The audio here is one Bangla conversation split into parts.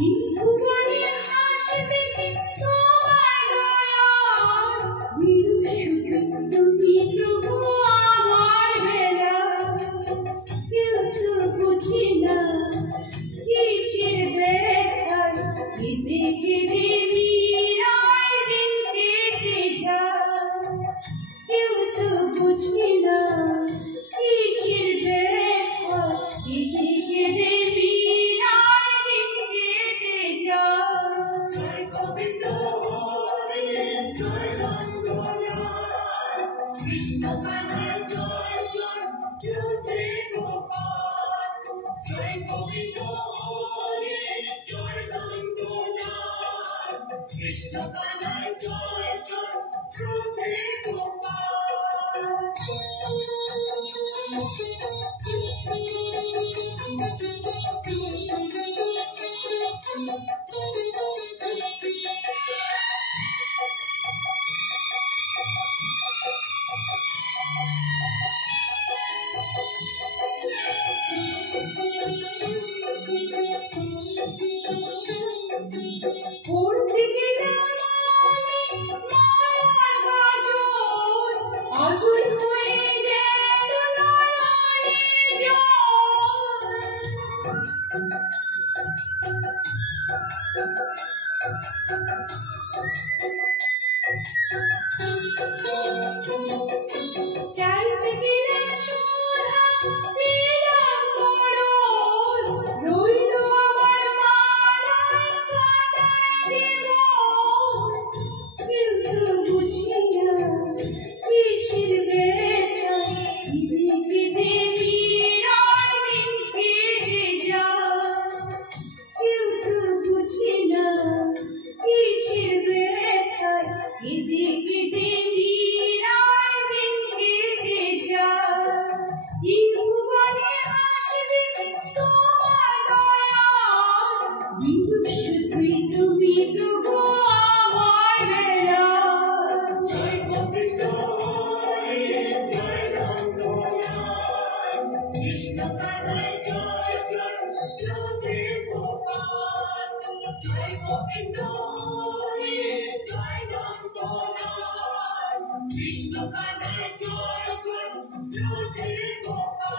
ভুবনে হাসবে তোমার দয়াল, নিরুদ্ধ তুমি প্রভু আমার বেলা। কেউ তো বুঝি না কিসের ব্যথায় কেঁদে কেঁদে মীরার দিন কেটে যায়। কেউ তো বুঝবে না কিসের ব্যথায় কেঁদে কেঁদে মীরার দিন কেটে যায়। জয় গোবিন্দ হরি জয় নন্দলাল, কৃষ্ণ কানাই জয় জয় জয় গোপাল। জয় গোবিন্দ হরি জয় নন্দলাল, কৃষ্ণ কানাই জয় জয় জয় গোপাল। পড়তে গেলাম আমি মায়ার গাজন, আগুন হয়ে গেল নয়নের জল। চাইতে গেলাম সুধা পেলাম মরণ, রইল আমার মালায় কাটায় মন। কেউ তো বুঝি না কিসের ব্যথা কেঁদে কেঁদে মীরার দিন কেটে যায়। কেউ তো বুঝি না কিসের ব্যথা কেঁদে কেঁদে মীরার দিন কেটে যায়। এই ভুবনে হাসবে তোমার দয়াল, নিরুদ্ধ তুমি প্রভু আমার বেলা। জয় গোবিন্দ হরি জয় নন্দলাল, কৃষ্ণ কানাই জয় জয় জয় গোপাল। জয় গোবিন্দ হরি জয় নন্দলাল, কৃষ্ণ কানাই জয় জয় জয় গোপাল।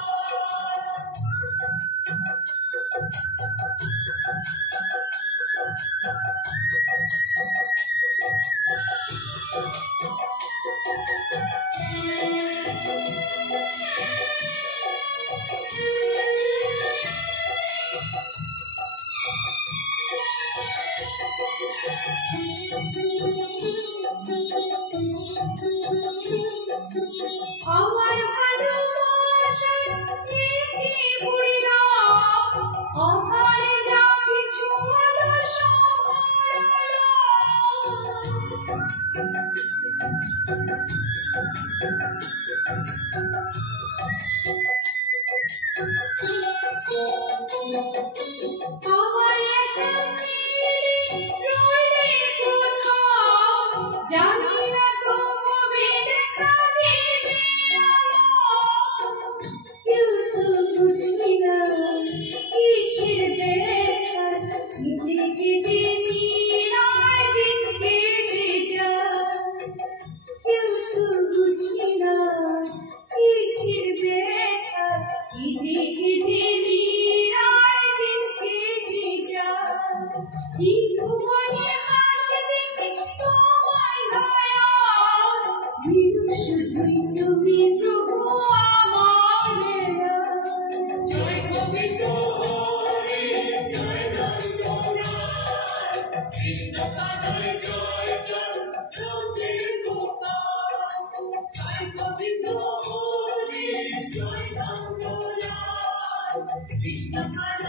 আমার ভালোবাসায় মেঘে ভরিলাম, অকালে যা কিছু হলো সব হারালাম। আমার একটা মেয়ে রইলে কোথাও, জানি না তো কবে দেখা দেবে আমার। কেউ তো বুঝি না কিসের ব্যথা কেঁদে কেঁদে মীরার দিন কেটে যায়। কেউ তো বুঝি না কিসের ব্যথা কেঁদে কেঁদে মীরার দিন কেটে যায়। এই ভুবনে হাসবে তোমার দয়াল, নিরুদ্ধ তুমি প্রভু আমার বেলা। জয় গোবিন্দ হরি জয় নন্দলাল, কৃষ্ণ কানাই জয় জয় জয় গোপাল। জয় গোবিন্দ হরি জয় নন্দলাল, কৃষ্ণ কানাই